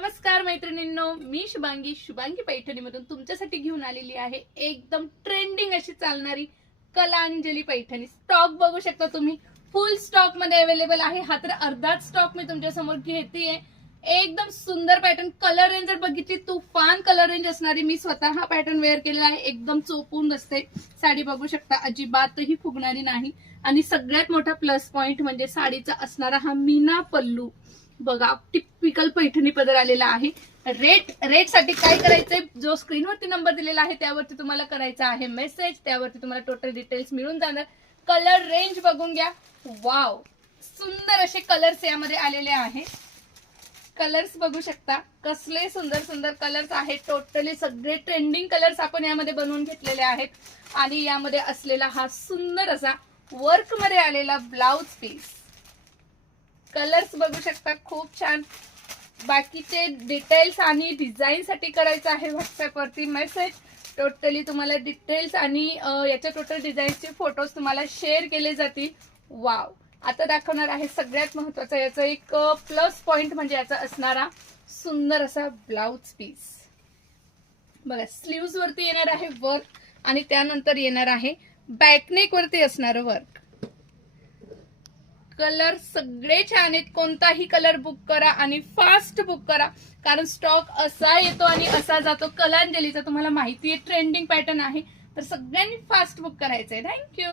नमस्कार मैत्रिणींनो, मी शुभांगी पैठणीमधून तुमच्यासाठी घेऊन आलेली आहे एकदम ट्रेंडिंग अशी चालणारी कलांजली पैठणी। स्टॉक बघू शकता तुम्ही, फुल स्टॉक मध्ये अवेलेबल आहे। हा तर अर्धाच स्टॉक मी तुमच्या समोर घेतेय। एकदम सुंदर पॅटर्न, कलर रेंज जर बघितली तुफान कलर रेंज असणारी मी स्वतः हा पॅटर्न वेअर केलेला आहे। एकदम चोपून बसते साडी, बघू शकता अजिबातही फुगणारी नाही। आणि सगळ्यात मोठा प्लस पॉइंट म्हणजे साडीचा असणारा हा मीना पल्लू बघा, टिपिकल पैठणी पदर आलेला आहे। रेट साठी काय करायचंय, जो स्क्रीनवरती नंबर दिलेला आहे त्यावरती तुम्हाला करायचा आहे मेसेज, त्यावरती तुम्हाला टोटल डिटेल्स मिळून जाणार। कलर रेंज बघून घ्या, वाव सुंदर असे कलर्स यामध्ये आलेले आहे। कलर्स बघू शकता कसले सुंदर सुंदर कलर्स आहेत। टोटली सगळे ट्रेंडिंग कलर्स आपण यामध्ये बनवून घेतलेले आहेत। आणि यामध्ये असलेला हा सुंदर असा वर्क मध्ये आलेला ब्लाउज पीस, कलर्स बघू शकता खूप छान। बाकीचे डिटेल्स आणि डिझाईन साठी करायचं आहे व्हॉट्सअप वरती मेसेज। टोटली तुम्हाला डिटेल्स आणि याच्या टोटल डिझाईनचे फोटोज तुम्हाला शेअर केले जातील। वाव, आता दाखवणार आहे सगळ्यात महत्वाचा याचा एक प्लस पॉइंट म्हणजे याचा असणारा सुंदर असा ब्लाउज पीस बघा। स्लीव्ज वरती येणार आहे वर्क आणि त्यानंतर येणार आहे बॅकनेक वरती असणार वर्क। कलर सगळे छान आहेत, कोणताही कलर बुक करा आणि फास्ट बुक करा, कारण स्टॉक असा येतो आणि असा जातो। कलांजलीचा तुम्हाला माहिती आहे ट्रेंडिंग पॅटर्न आहे, तर सगळ्यांनी फास्ट बुक करायचंय। थँक्यू।